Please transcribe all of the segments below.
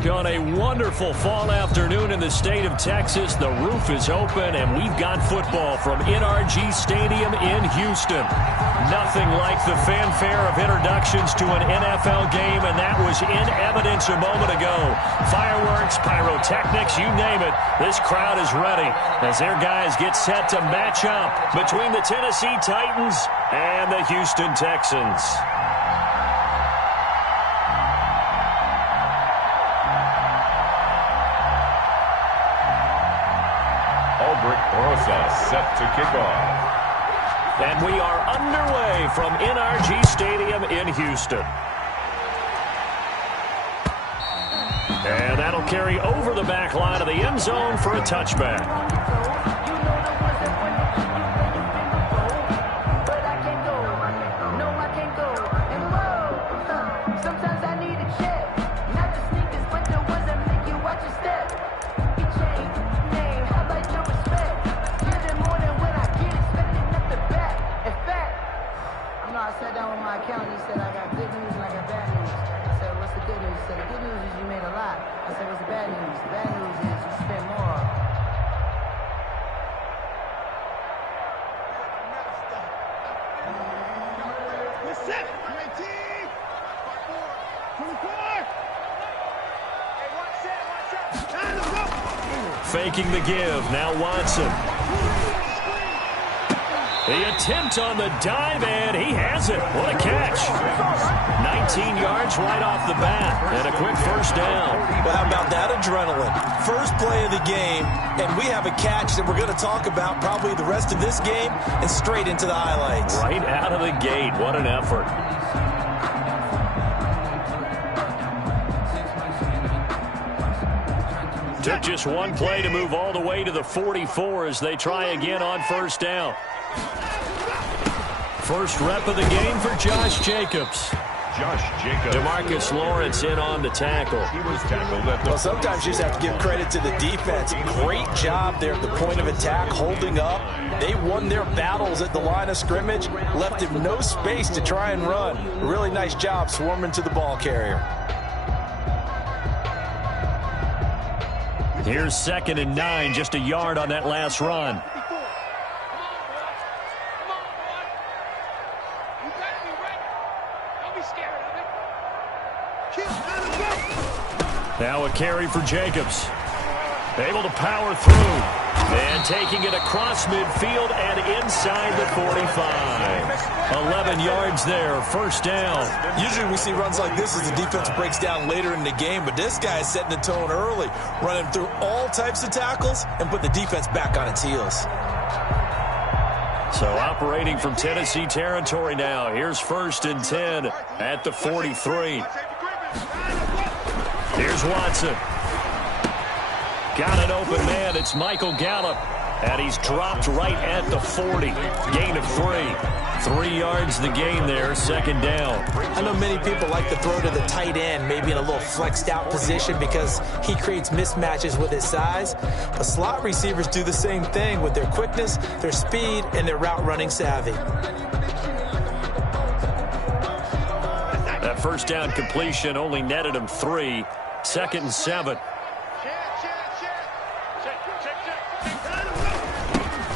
On a wonderful fall afternoon in the state of Texas, the roof is open, and we've got football from NRG Stadium in Houston. Nothing like the fanfare of introductions to an NFL game, and that was in evidence a moment ago. Fireworks, pyrotechnics, you name it. This crowd is ready as their guys get set to match up between the Tennessee Titans and the Houston Texans. Set to kick off. And we are underway from NRG Stadium in Houston. And that'll carry over the back line of the end zone for a touchback. Faking the give, now Watson. The attempt on the dive, and he has it. What a catch. 19 yards right off the bat, and a quick first down. Well, how about that adrenaline? First play of the game, and we have a catch that we're going to talk about probably the rest of this game and straight into the highlights. Right out of the gate, what an effort. Took just one play to move all the way to the 44 as they try again on first down. First rep of the game for Josh Jacobs. DeMarcus Lawrence in on the tackle. He was tackled at the well, sometimes you just have to give credit to the defense. Great job there at the point of attack, holding up. They won their battles at the line of scrimmage, left him no space to try and run. Really nice job swarming to the ball carrier. Here's 2nd and 9, just a yard on that last run. Now a carry for Jacobs. Able to power through. And taking it across midfield and inside the 45. 11 yards there, first down. Usually we see runs like this as the defense breaks down later in the game, but this guy is setting the tone early, running through all types of tackles and put the defense back on its heels. So operating from Tennessee territory now. Here's 1st and 10 at the 43. Here's Watson. Got an open man. It's Michael Gallup. And he's dropped right at the 40. Gain of 3. 3 yards the gain there, 2nd down. I know many people like to throw to the tight end, maybe in a little flexed out position because he creates mismatches with his size. But slot receivers do the same thing with their quickness, their speed, and their route running savvy. That first down completion only netted him 3. 2nd and 7.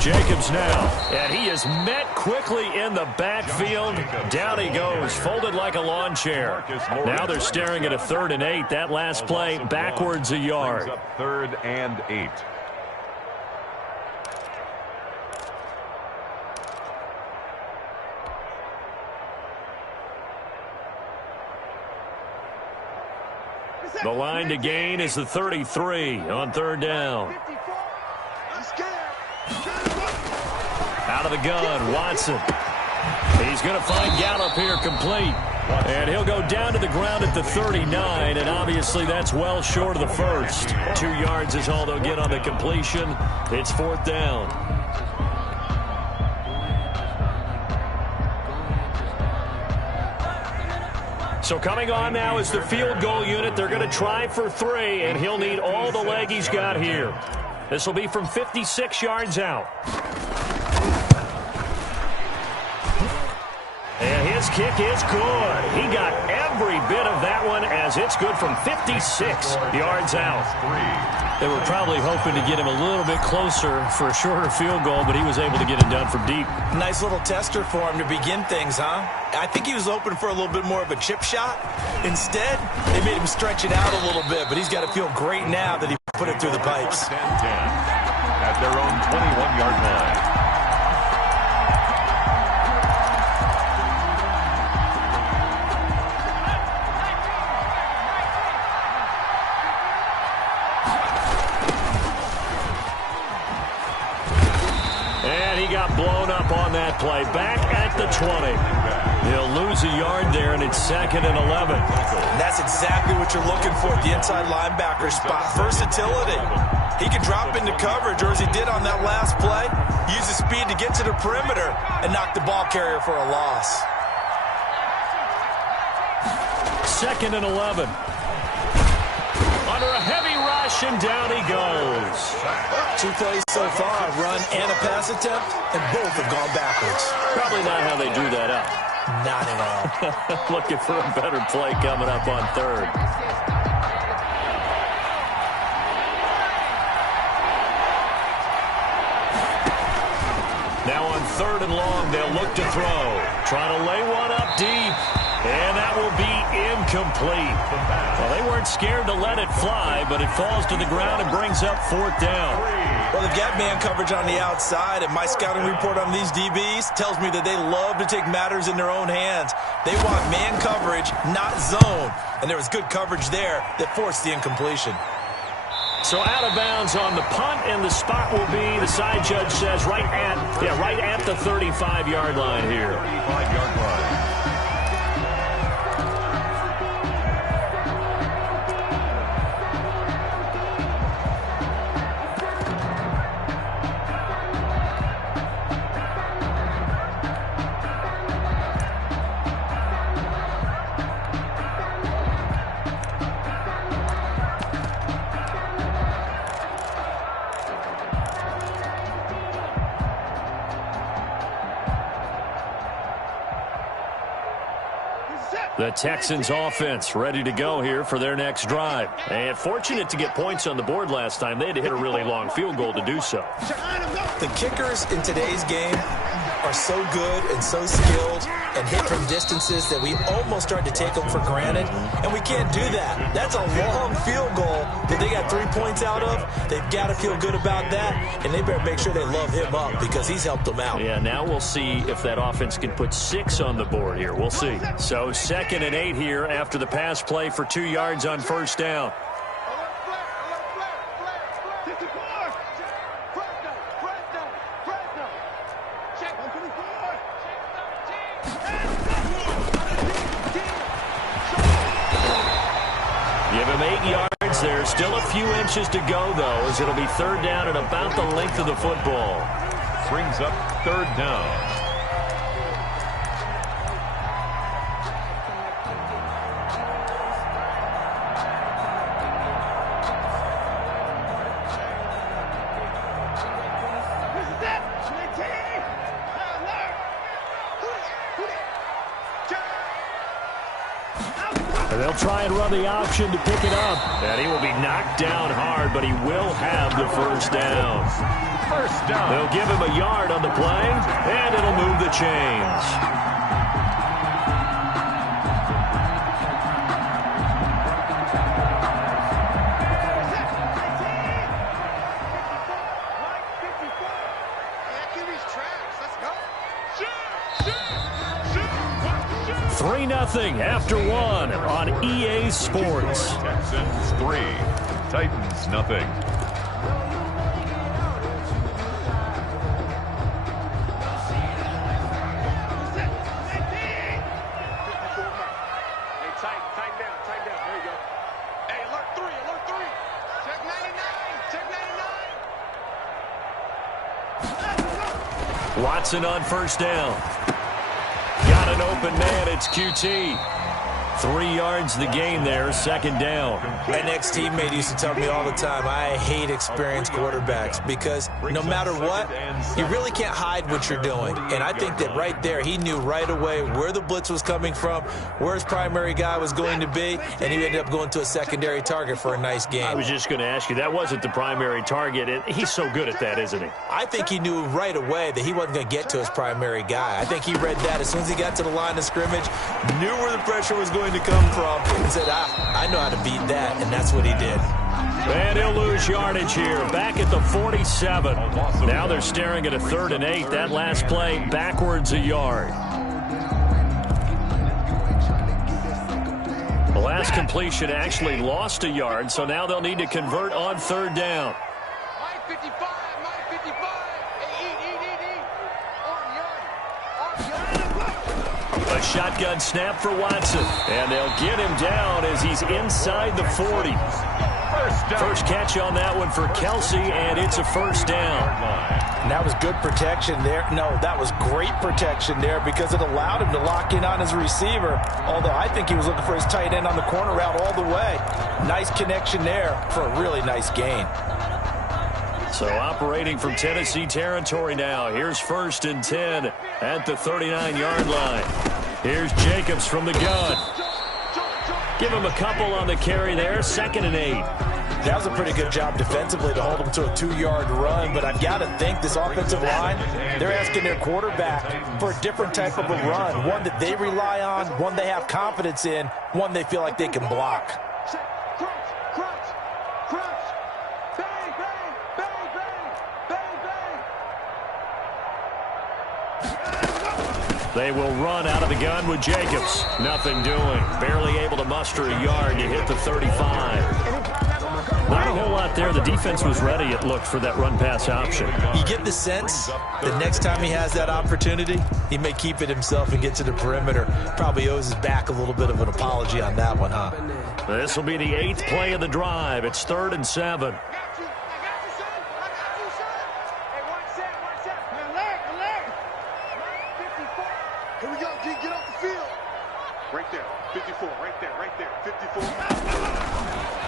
Jacobs now, and he is met quickly in the backfield. Down he goes, folded like a lawn chair. Now they're staring at a 3rd and 8. That last play, backwards a yard. 3rd and 8. The line to gain is the 33 on 3rd down. Out of the gun, Watson. He's going to find Gallup here complete. And he'll go down to the ground at the 39, and obviously that's well short of the first. 2 yards is all they'll get on the completion. It's 4th down. So coming on now is the field goal unit. They're going to try for 3, and he'll need all the leg he's got here. This will be from 56 yards out. And his This kick is good. He got every bit of that one as it's good from 56 yards out. They were probably hoping to get him a little bit closer for a shorter field goal, but he was able to get it done from deep. Nice little tester for him to begin things, huh? I think he was hoping for a little bit more of a chip shot. Instead, they made him stretch it out a little bit, but he's got to feel great now that he put it through the pipes. 10-10 at their own 21-yard line. Blown up on that play. Back at the 20. He'll lose a yard there, and it's 2nd and 11. That's exactly what you're looking for at the inside linebacker spot. Versatility. He can drop into coverage, or as he did on that last play, use his speed to get to the perimeter and knock the ball carrier for a loss. 2nd and 11. Under a heavy rush, and down he goes. 2 plays so far, a run and a pass attempt, and both have gone backwards. Probably not how they drew that up. Not at all. Looking for a better play coming up on 3rd. Now on 3rd and long, they'll look to throw. Trying to lay one up deep. And that will be incomplete. Well, they weren't scared to let it fly, but it falls to the ground and brings up 4th down. Well, they've got man coverage on the outside, and my scouting report on these DBs tells me that they love to take matters in their own hands. They want man coverage, not zone. And there was good coverage there that forced the incompletion. So out of bounds on the punt, and the spot will be, the side judge says, right at the 35-yard line here. 35-yard line. The Texans offense ready to go here for their next drive. And fortunate to get points on the board last time. They had to hit a really long field goal to do so. The kickers in today's game are so good and so skilled and hit from distances that we almost start to take them for granted, and we can't do that. That's a long field goal that they got 3 points out of. They've got to feel good about that, and they better make sure they love him up because he's helped them out. Yeah, now we'll see if that offense can put 6 on the board here. We'll see. So 2nd and 8 here after the pass play for 2 yards on 1st down. Give him 8 yards there. Still a few inches to go, though, as it'll be 3rd down and about the length of the football. Brings up 3rd down. And they'll try and run the option to pick it up. And he will be knocked down hard, but he will have the 1st down. 1st down. They'll give him a yard on the play, and it'll move the chains. Nothing after 1 on EA Sports. Texans 3, Titans nothing. Tighten down. There you go. Hey, alert 3. Check 99. Watson on 1st down. Got an open man. It's QT. 3 yards the gain there, second down. An ex-teammate used to tell me all the time, I hate experienced quarterbacks because no matter what, you really can't hide what you're doing. And I think that right there, he knew right away where the blitz was coming from, where his primary guy was going to be, and he ended up going to a secondary target for a nice game. I was just going to ask you, that wasn't the primary target. He's so good at that, isn't he? I think he knew right away that he wasn't going to get to his primary guy. I think he read that as soon as he got to the line of scrimmage, knew where the pressure was going to come from, and said, I know how to beat that, and that's what he did. And he'll lose yardage here, back at the 47. Now they're staring at a 3rd and 8. That last play, backwards a yard. The last completion actually lost a yard, so now they'll need to convert on 3rd down. A shotgun snap for Watson, and they'll get him down as he's inside the 40. First catch on that one for Kelsey, and it's a first down. And that was good protection there. No, that was great protection there because it allowed him to lock in on his receiver, although I think he was looking for his tight end on the corner route all the way. Nice connection there for a really nice gain. So operating from Tennessee territory now. Here's 1st and 10 at the 39-yard line. Here's Jacobs from the gun. Give him a couple on the carry there. 2nd and 8. That was a pretty good job defensively to hold him to a 2-yard run, but I've got to think this offensive line, they're asking their quarterback for a different type of a run, one that they rely on, one they have confidence in, one they feel like they can block. They will run out of the gun with Jacobs. Nothing doing. Barely able to muster a yard to hit the 35. Not a whole lot there. The defense was ready, it looked, for that run-pass option. You get the sense that next time he has that opportunity, he may keep it himself and get to the perimeter. Probably owes his back a little bit of an apology on that one, huh? This will be the 8th play of the drive. It's 3rd and 7. Here we go, G, get off the field. Right there, 54, right there, 54.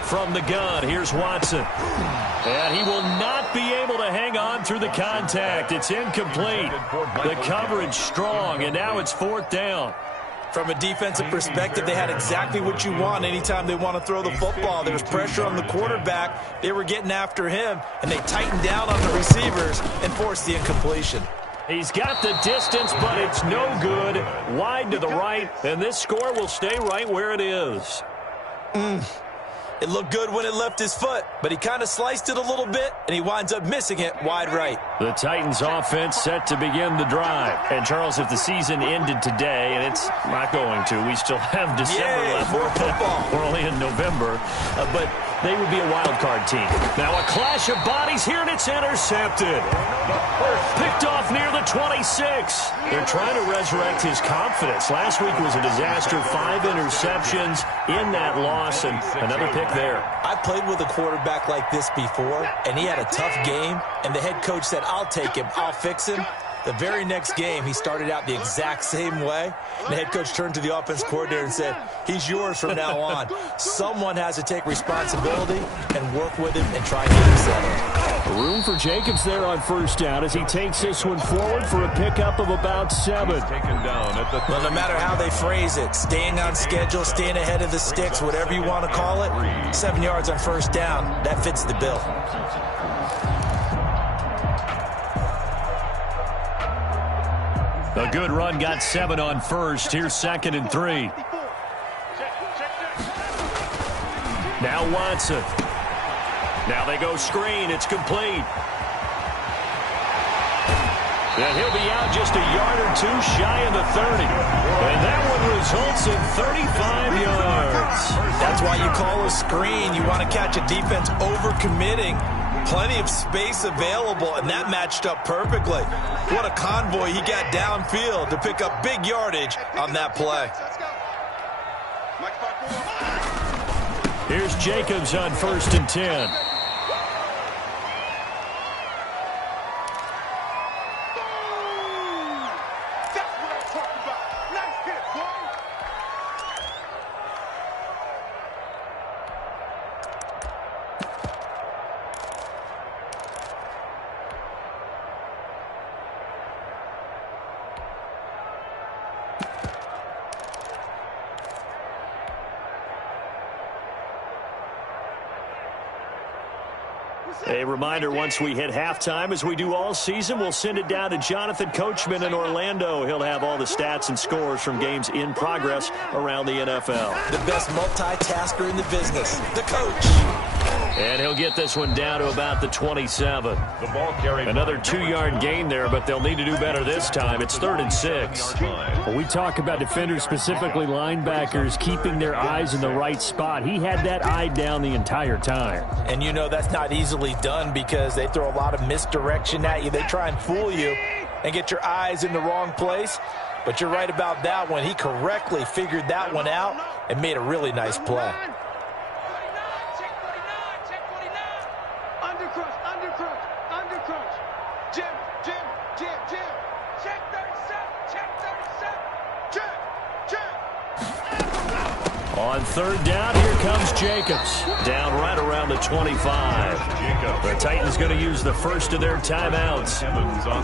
From the gun, here's Watson. And he will not be able to hang on through the contact. It's incomplete. The coverage strong, and now it's 4th down. From a defensive perspective, they had exactly what you want anytime they want to throw the football. There was pressure on the quarterback. They were getting after him, and they tightened down on the receivers and forced the incompletion. He's got the distance, but it's no good. Wide to the right, and this score will stay right where it is. It looked good when it left his foot, but he kind of sliced it a little bit, and he winds up missing it wide right. The Titans offense set to begin the drive. And, Charles, if the season ended today, and it's not going to, we still have December left. More football. We're only in November, but they would be a wild card team. Now a clash of bodies here, and it's intercepted. Picked off near the 26. They're trying to resurrect his confidence. Last week was a disaster. 5 interceptions in that loss, and another pick there. I've played with a quarterback like this before, and he had a tough game, and the head coach said, I'll take him, I'll fix him. The very next game, he started out the exact same way. The head coach turned to the offense coordinator and said, he's yours from now on. Someone has to take responsibility and work with him and try and get him settled. Room for Jacobs there on 1st down as he takes this one forward for a pickup of about 7. Well, no matter how they phrase it, staying on schedule, staying ahead of the sticks, whatever you want to call it, 7 yards on 1st down, that fits the bill. A good run got 7 on 1st. Here's 2nd and 3. Now Watson. Now they go screen. It's complete. And he'll be out just a yard or 2 shy of the 30. And that one results in 35 yards. That's why you call a screen. You want to catch a defense overcommitting. Plenty of space available, and that matched up perfectly. What a convoy he got downfield to pick up big yardage on that play. Here's Jacobs on 1st and 10. A reminder, once we hit halftime, as we do all season, we'll send it down to Jonathan Coachman in Orlando. He'll have all the stats and scores from games in progress around the NFL. The best multitasker in the business, the coach. And he'll get this one down to about the 27. The ball carried. Another 2-yard gain there, but they'll need to do better this time. It's 3rd and 6. Well, we talk about defenders, specifically linebackers, keeping their eyes in the right spot. He had that eye down the entire time. And you know that's not easily done because they throw a lot of misdirection at you. They try and fool you and get your eyes in the wrong place. But you're right about that one. He correctly figured that one out and made a really nice play. On 3rd down, here comes Jacobs. Down right around the 25. The Titans going to use the first of their timeouts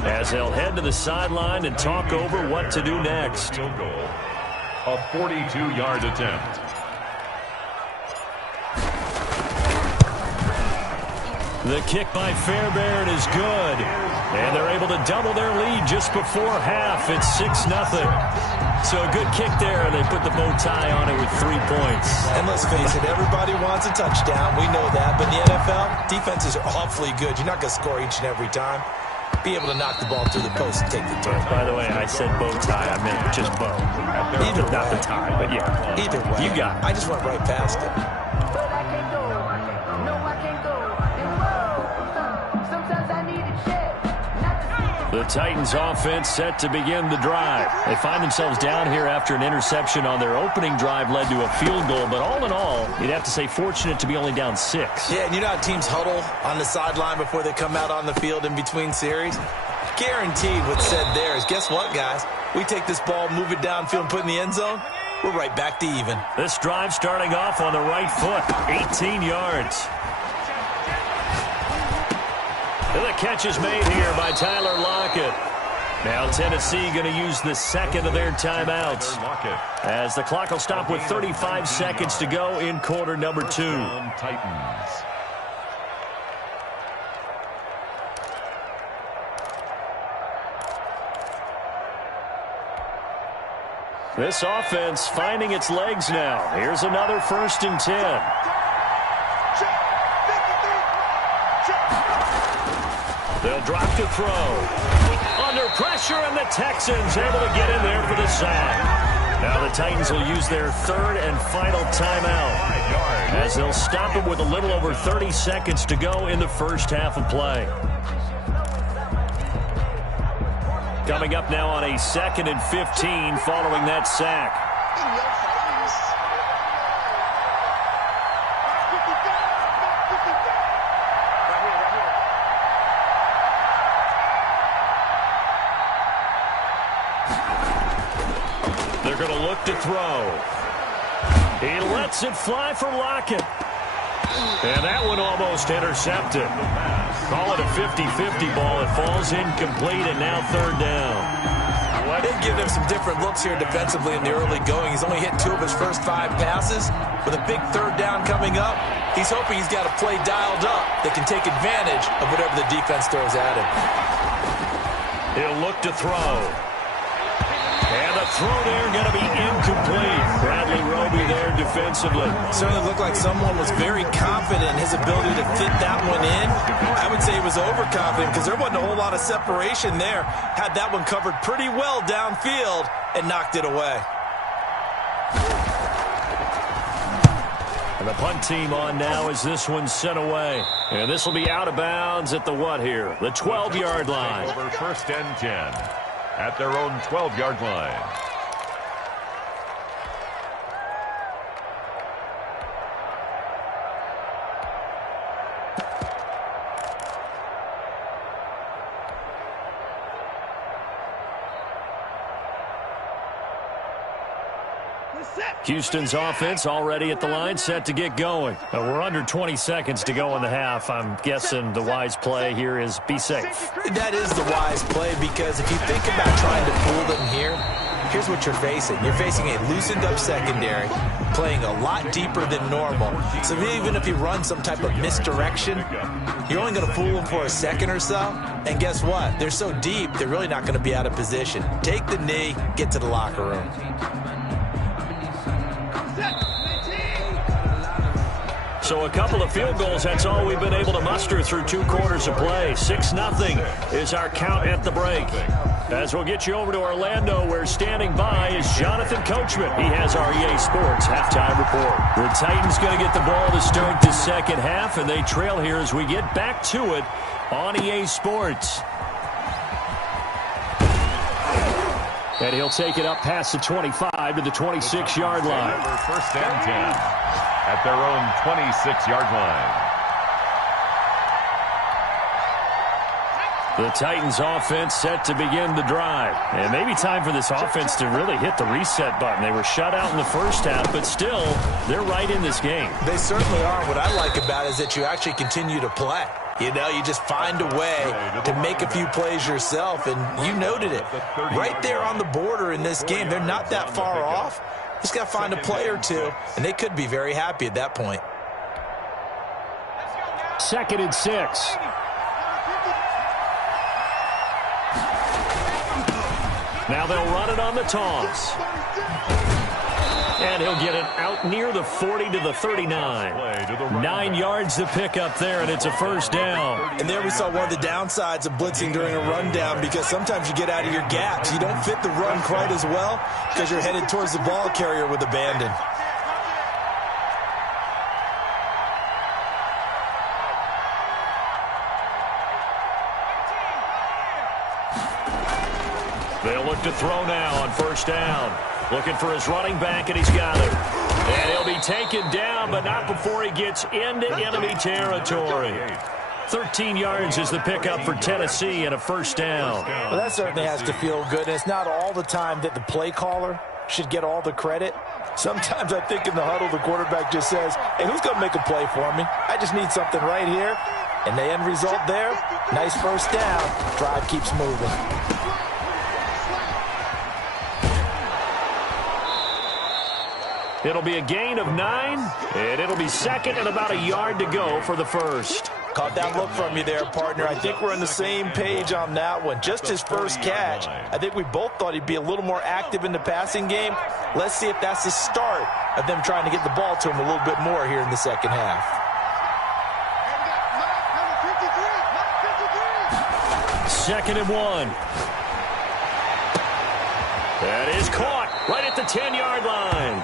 as they'll head to the sideline and talk over what to do next. A 42-yard attempt. The kick by Fairbairn is good. And they're able to double their lead just before half. It's 6-0. So a good kick there, and they put the bow tie on it with 3 points. And let's face it, everybody wants a touchdown. We know that. But in the NFL, defenses are awfully good. You're not going to score each and every time. Be able to knock the ball through the post and take the turn. By the way, I said bow tie. I meant just bow. Either not way. the tie, but yeah. Either way. You got it. I just went right past it. But I can't go. No, I can't go. And whoa, sometimes I need a check. The Titans offense set to begin the drive. They find themselves down here after an interception on their opening drive led to a field goal. But all in all, you'd have to say fortunate to be only down 6. Yeah, and you know how teams huddle on the sideline before they come out on the field in between series? Guaranteed what's said there is, guess what, guys? We take this ball, move it downfield, and put it in the end zone, we're right back to even. This drive starting off on the right foot, 18 yards. And the catch is made here by Tyler Lockett. Now Tennessee going to use the second of their timeouts as the clock will stop with 35 seconds to go in quarter number 2. Titans. This offense finding its legs now. Here's another 1st and 10. They'll drop to throw. Under pressure, and the Texans able to get in there for the sack. Now the Titans will use their 3rd and final timeout as they'll stop it with a little over 30 seconds to go in the first half of play. Coming up now on a 2nd and 15 following that sack. They're going to look to throw. He lets it fly for Lockett. And that one almost intercepted. Call it a 50-50 ball. It falls incomplete, and now 3rd down. They've given him some different looks here defensively in the early going. He's only hit 2 of his first 5 passes. With a big 3rd down coming up, he's hoping he's got a play dialed up that can take advantage of whatever the defense throws at him. He'll look to throw. And the throw there going to be incomplete. Bradley Roby there defensively. Certainly looked like someone was very confident in his ability to fit that one in. I would say he was overconfident because there wasn't a whole lot of separation there. Had that one covered pretty well downfield and knocked it away. And the punt team on now as this one's sent away. And this will be out of bounds at the what here? The 12-yard line. Over 1st and 10 at their own 12-yard line. Houston's offense already at the line, set to get going. We're under 20 seconds to go in the half. I'm guessing the wise play here is be safe. That is the wise play because if you think about trying to fool them here, here's what you're facing. You're facing a loosened up secondary, playing a lot deeper than normal. So even if you run some type of misdirection, you're only going to fool them for a second or so. And guess what? They're so deep, they're really not going to be out of position. Take the knee, get to the locker room. So a couple of field goals, that's all we've been able to muster through 2 quarters of play. 6-0 is our count at the break. As we'll get you over to Orlando, where standing by is Jonathan Coachman. He has our EA Sports halftime report. The Titans going to get the ball to start the second half, and they trail here as we get back to it on EA Sports. And he'll take it up past the 25 to the 26-yard line. First and 10 at their own 26-yard line. The Titans offense set to begin the drive. And maybe time for this offense to really hit the reset button. They were shut out in the first half, but still, they're right in this game. They certainly are. What I like about it is that you actually continue to play. You know, you just find a way to make a few plays yourself, and you noted it. Right there on the border in this game, they're not that far off. Just got to find a play or two, and they could be very happy at that point. 2nd and 6. Now they'll run it on the toss. And he'll get it out near the 40 to the 39. 9 yards to pick up there, and it's a first down. And there we saw one of the downsides of blitzing during a rundown, because sometimes you get out of your gaps. You don't fit the run quite as well because you're headed towards the ball carrier with abandon. They'll look to throw now on first down. Looking for his running back, and he's got it. And he'll be taken down, but not before he gets into enemy territory. 13 yards is the pickup for Tennessee and a first down. Well, that certainly has to feel good. And it's not all the time that the play caller should get all the credit. Sometimes I think in the huddle, the quarterback just says, hey, who's going to make a play for me? I just need something right here. And the end result there, nice first down. Drive keeps moving. It'll be a gain of 9, and it'll be second and about a yard to go for the first. Caught that look from you there, partner. I think we're on the same page on that one. Just his first catch. I think we both thought he'd be a little more active in the passing game. Let's see if that's the start of them trying to get the ball to him a little bit more here in the second half. Second and 1. That is caught right at the 10-yard line.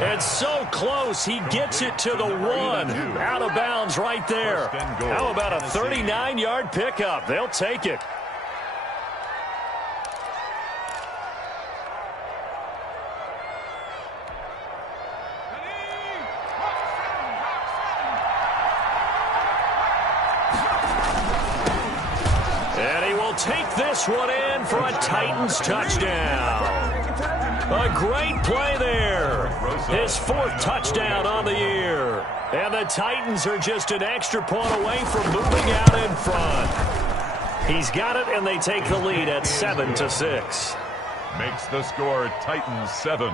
And so close, he gets it to the 1. Out of bounds right there. How about a 39-yard pickup? They'll take it. And he will take this one in for a Titans touchdown. A great play there. His 4th touchdown on the year. And the Titans are just an extra point away from moving out in front. He's got it, and they take the lead at 7-6. Makes the score Titans 7,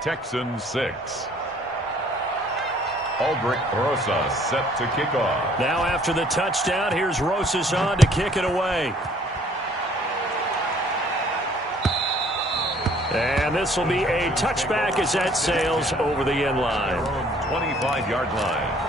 Texans 6. Aldrich Rosas set to kick off. Now after the touchdown, here's Rosas on to kick it away. And this will be a touchback as that sails over the end line. 25-yard line.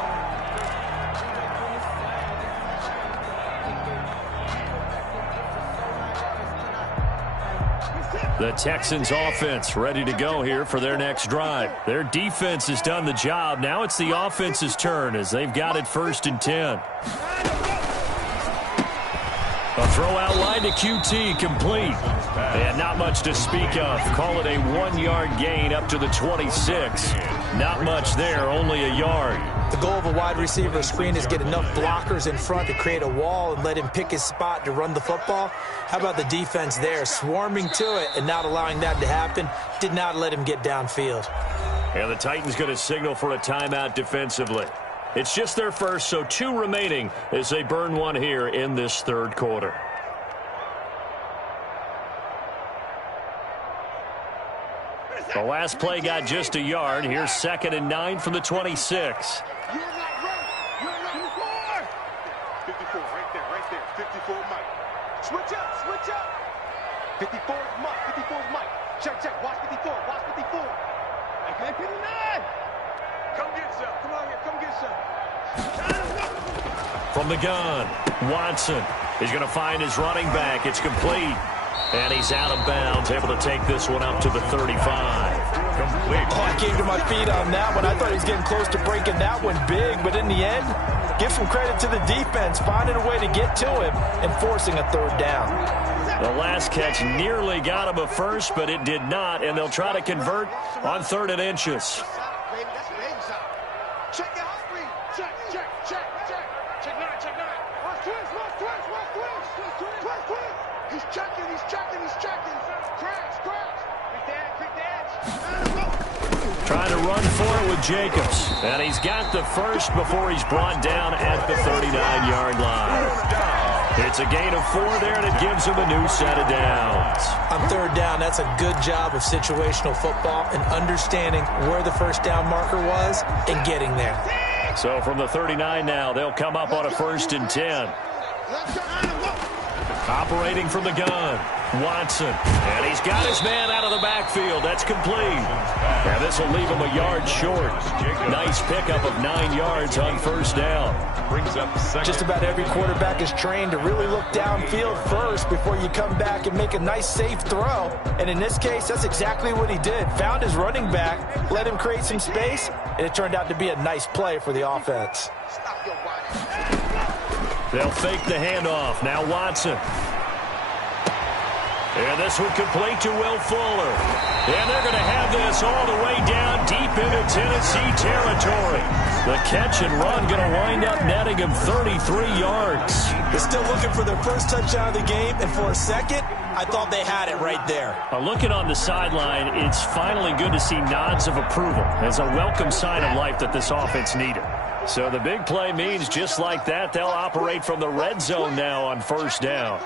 The Texans offense ready to go here for their next drive. Their defense has done the job. Now it's the offense's turn as they've got it 1st and 10. A throw out line to QT, complete. And not much to speak of. Call it a 1-yard gain up to the 26. Not much there, only a yard. The goal of a wide receiver screen is get enough blockers in front to create a wall and let him pick his spot to run the football. How about the defense there, swarming to it and not allowing that to happen? Did not let him get downfield. And the Titans going to signal for a timeout defensively. It's just their first, so 2 remaining as they burn one here in this 3rd quarter. The last play got just a yard. Here's 2nd and 9 from the 26. You're not ready. You're not 54, right there. 54, Mike. Switch up. 54 is Mike. Check. Watch 54. Okay, 59. Come get some. Come on here, come get some. From the gun, Watson is going to find his running back. It's complete. And he's out of bounds, able to take this one up to the 35. Complete. Oh, I came to my feet on that one. I thought he was getting close to breaking that one big, but in the end, give some credit to the defense, finding a way to get to him and forcing a 3rd down. The last catch nearly got him a first, but it did not, and they'll try to convert on 3rd and inches. Baby, that's an inside. Check your hot read. Check. Check 9. Watch twist. He's checking. Crash. Quick dance. Trying to run for it with Jacobs. And he's got the first before he's brought down at the 39-yard line. It's a gain of 4 there, and it gives him a new set of downs. On 3rd down, that's a good job of situational football and understanding where the first down marker was and getting there. So from the 39 now, they'll come up on a 1st and 10. Operating from the gun, Watson. And he's got his man out of the backfield. That's complete. And this will leave him a yard short. Nice pickup of 9 yards on 1st down. Brings up 2nd. Just about every quarterback is trained to really look downfield first before you come back and make a nice, safe throw. And in this case, that's exactly what he did. Found his running back, let him create some space, and it turned out to be a nice play for the offense. Stop your body. They'll fake the handoff. Now Watson. And this one complete to Will Fuller. And they're going to have this all the way down deep into Tennessee territory. The catch and run going to wind up netting him 33 yards. They're still looking for their first touchdown of the game, and for a second, I thought they had it right there. Looking on the sideline, it's finally good to see nods of approval as a welcome sign of life that this offense needed. So the big play means just like that, they'll operate from the red zone now on 1st down.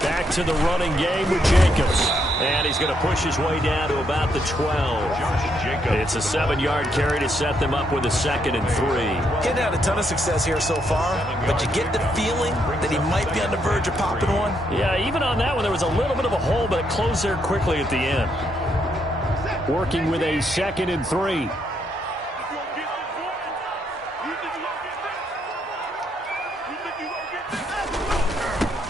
Back to the running game with Jacobs. And he's going to push his way down to about the 12. It's a 7-yard carry to set them up with a 2nd and 3. Getting had a ton of success here so far, but you get the feeling that he might be on the verge of popping one. Yeah, even on that one, there was a little bit of a hole, but it closed there quickly at the end. Working with a 2nd and 3.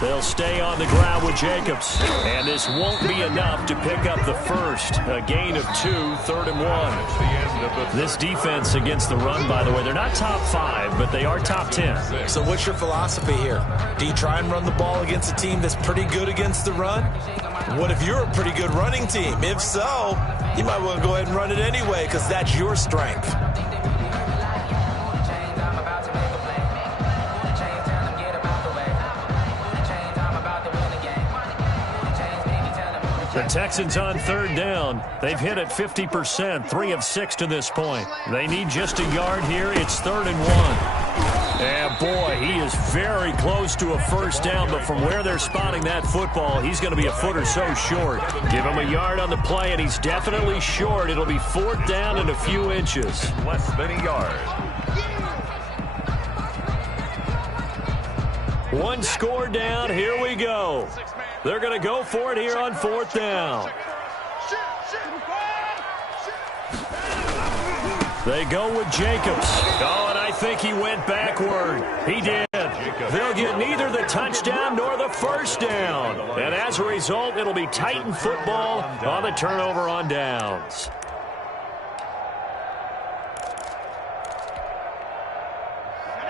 They'll stay on the ground with Jacobs. And this won't be enough to pick up the first. A gain of 2, 3rd and 1. This defense against the run, by the way, they're not top 5, but they are top 10. So what's your philosophy here? Do you try and run the ball against a team that's pretty good against the run? What if you're a pretty good running team? If so, you might want to go ahead and run it anyway because that's your strength. The Texans on 3rd down. They've hit it 50%, 3 of 6 to this point. They need just a yard here. It's 3rd and 1. And boy, he is very close to a first down, but from where they're spotting that football, he's going to be a foot or so short. Give him a yard on the play, and he's definitely short. It'll be 4th down and a few inches. Less than a yard. One score down. Here we go. They're going to go for it here on 4th down. They go with Jacobs. Oh, and I think he went backward. He did. They'll get neither the touchdown nor the first down. And as a result, it'll be Titan football on the turnover on downs.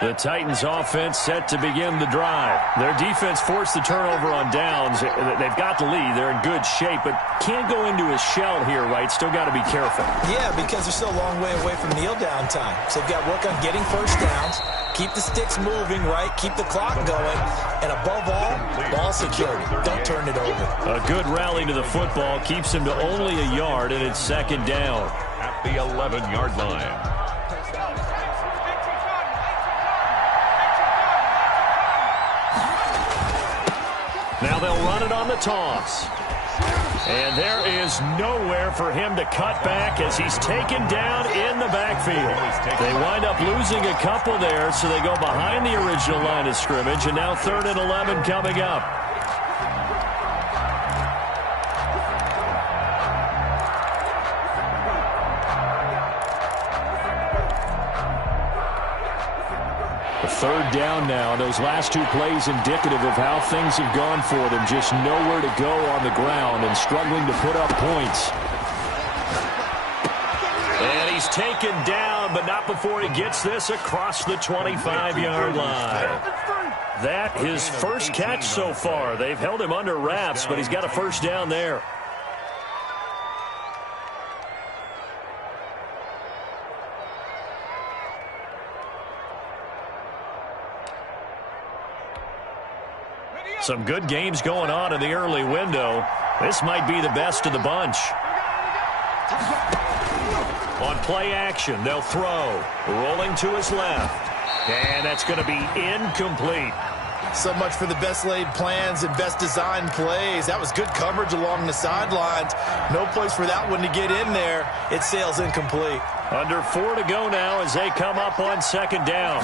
The Titans offense set to begin the drive. Their defense forced the turnover on downs. They've got the lead. They're in good shape, but can't go into a shell here, right? Still got to be careful. Yeah, because they're still a long way away from kneel down time. So they've got to work on getting first downs, keep the sticks moving, right? Keep the clock going, and above all, ball security. Don't turn it over. A good rally to the football keeps him to only a yard, and it's 2nd down. At the 11-yard line. Now they'll run it on the toss. And there is nowhere for him to cut back as he's taken down in the backfield. They wind up losing a couple there, so they go behind the original line of scrimmage, and now 3rd and 11 coming up. Third down now. Those last 2 plays indicative of how things have gone for them. Just nowhere to go on the ground and struggling to put up points. And he's taken down, but not before he gets this across the 25-yard line. That his first catch so far. They've held him under wraps, but he's got a first down there. Some good games going on in the early window. This might be the best of the bunch. On play action, they'll throw. Rolling to his left. And that's going to be incomplete. So much for the best laid plans and best designed plays. That was good coverage along the sidelines. No place for that one to get in there. It sails incomplete. Under 4 to go now as they come up on 2nd down.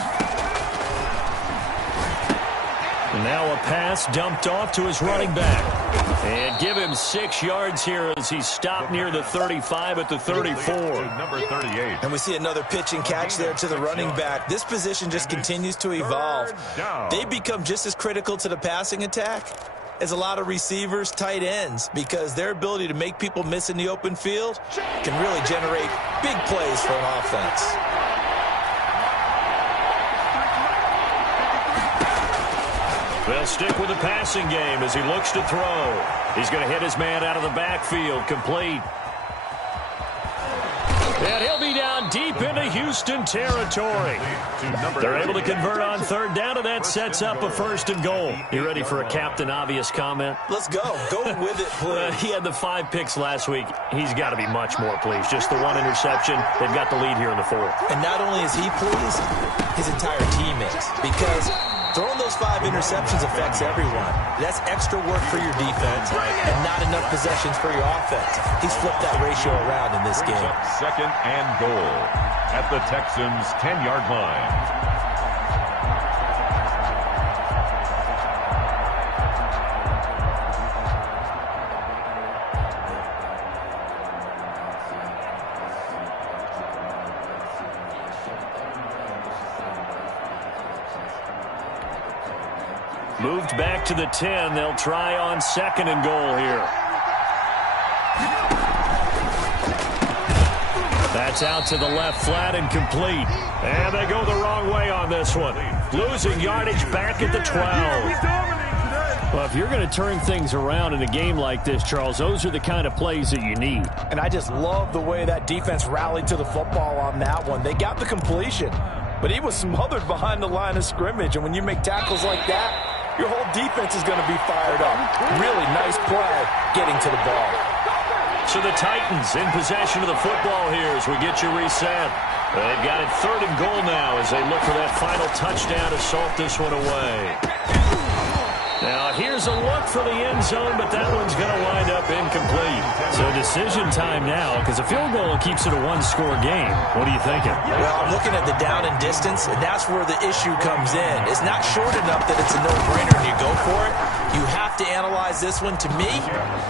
Now a pass dumped off to his running back. And give him 6 yards here as he's stopped near the 35 at the 34. Number 38. And we see another pitch and catch there to the running back. This position just continues to evolve. They become just as critical to the passing attack as a lot of receivers, tight ends, because their ability to make people miss in the open field can really generate big plays for an offense. They'll stick with the passing game as he looks to throw. He's going to hit his man out of the backfield, complete. And he'll be down deep into Houston territory. They're able to convert on 3rd down, and that sets up a 1st and goal. You ready for a Captain Obvious comment? Let's go. Go with it, please. He had the 5 picks last week. He's got to be much more pleased. Just the 1 interception. They've got the lead here in the 4th. And not only is he pleased, his entire team is. Because throwing those 5 interceptions affects everyone. That's extra work for your defense and not enough possessions for your offense. He's flipped that ratio around in this game. 2nd and goal at the Texans' 10-yard line. Moved back to the 10. They'll try on 2nd and goal here. That's out to the left flat and complete. And they go the wrong way on this one. Losing yardage back at the 12. Well, if you're going to turn things around in a game like this, Charles, those are the kind of plays that you need. And I just love the way that defense rallied to the football on that one. They got the completion, but he was smothered behind the line of scrimmage. And when you make tackles like that, your whole defense is going to be fired up. Really nice play getting to the ball. So the Titans in possession of the football here as we get you reset. They've got it 3rd and goal now as they look for that final touchdown to salt this one away. Now here's a look for the end zone, but that one's going to wind up incomplete. So decision time now, because a field goal keeps it a 1-score game. What are you thinking? Well, I'm looking at the down and distance, and that's where the issue comes in. It's not short enough that it's a no-brainer and you go for it. You have to analyze this one. To me,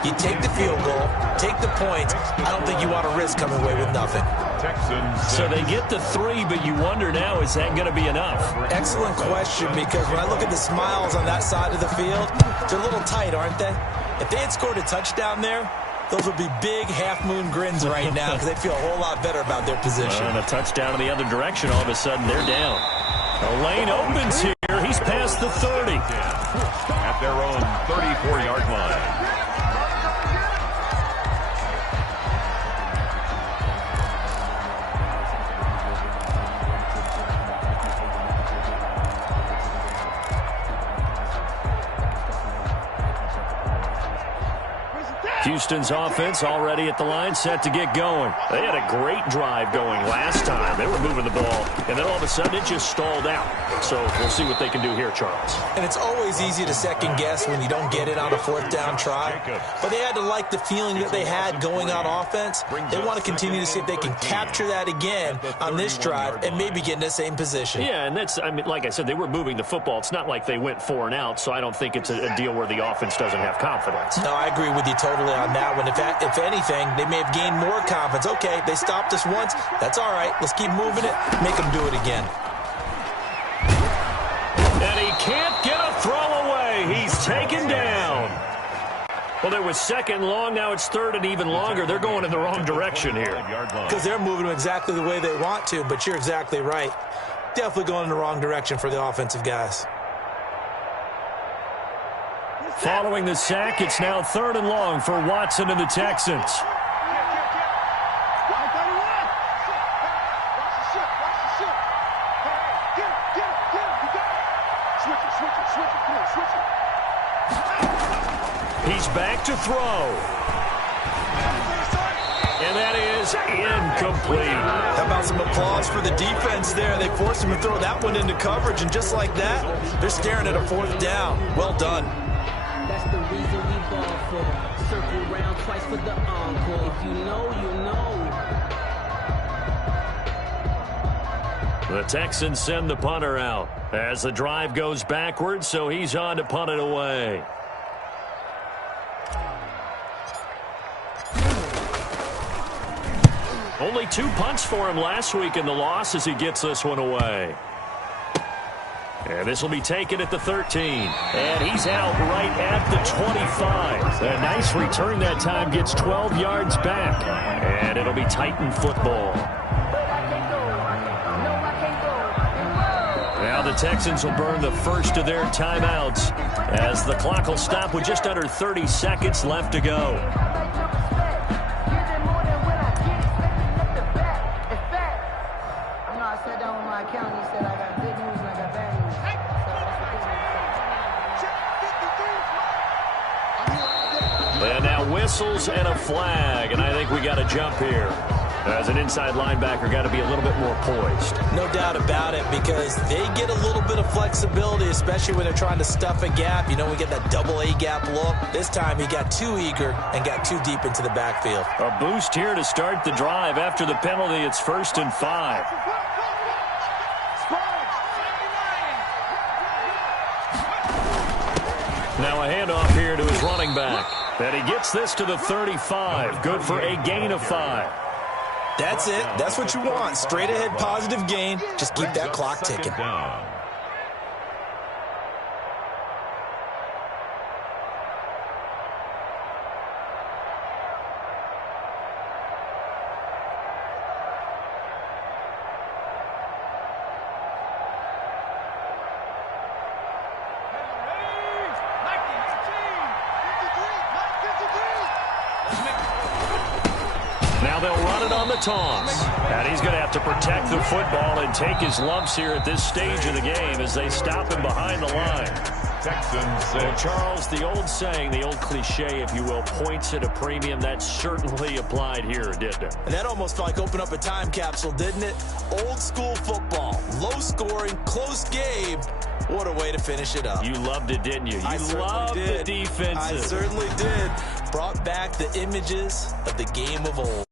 you take the field goal, take the points. I don't think you want to risk coming away with nothing. Texans. So they get the 3, but you wonder now, is that going to be enough? Excellent question, because when I look at the smiles on that side of the field, they're a little tight, aren't they? If they had scored a touchdown there, those would be big half-moon grins right now because they feel a whole lot better about their position. And a touchdown in the other direction, all of a sudden they're down. A lane opens here. He's past the 30. At their own 34-yard line. Houston's offense already at the line, set to get going. They had a great drive going last time. They were moving the ball, and then all of a sudden it just stalled out. So we'll see what they can do here, Charles. And it's always easy to second guess when you don't get it on a fourth down try. But they had to like the feeling that they had going on offense. They want to continue to see if they can capture that again on this drive and maybe get in the same position. Yeah, and that's, I mean, like I said, they were moving the football. It's not like they went 4 and out, so I don't think it's a deal where the offense doesn't have confidence. No, I agree with you totally on that one. If anything, they may have gained more confidence. Okay, they stopped us once. That's all right. Let's keep moving it. Make them do it again. And he can't get a throw away. He's taken down. Well, there was second long. Now it's third and even longer. They're going in the wrong direction here. Because they're moving them exactly the way they want to, but you're exactly right. Definitely going in the wrong direction for the offensive guys. Following the sack, it's now third and long for Watson and the Texans. He's back to throw. And that is incomplete. How about some applause for the defense there? They forced him to throw that one into coverage, and just like that, they're staring at a fourth down. Well done. That's the reason we ball for. Circle round twice for the encore. If you know, you know. The Texans send the punter out as the drive goes backwards, so he's on to punt it away. Only 2 punts for him last week in the loss as he gets this one away. And this will be taken at the 13. And he's out right at the 25. A nice return that time, gets 12 yards back. And it'll be Titan football. Now the Texans will burn the first of their timeouts as the clock will stop with just under 30 seconds left to go. And now whistles and a flag, and I think we got to jump here. As an inside linebacker, got to be a little bit more poised. No doubt about it, because they get a little bit of flexibility, especially when they're trying to stuff a gap. You know, we get that double A gap look. This time he got too eager and got too deep into the backfield. A boost here to start the drive. After the penalty, it's 1st and 5. Now a handoff here to his running back. And he gets this to the 35. Good for a gain of 5. That's it. That's what you want. Straight ahead positive gain. Just keep that clock ticking. Now they'll run it on the toss. And he's going to have to protect the football and take his lumps here at this stage of the game as they stop him behind the line. Texans 6. Well, Charles, the old saying, the old cliche, if you will, points at a premium, that certainly applied here, didn't it? And that almost like opened up a time capsule, didn't it? Old school football. Low scoring, close game. What a way to finish it up. You loved it, didn't you? You loved the defenses. I certainly did. Brought back the images of the game of old.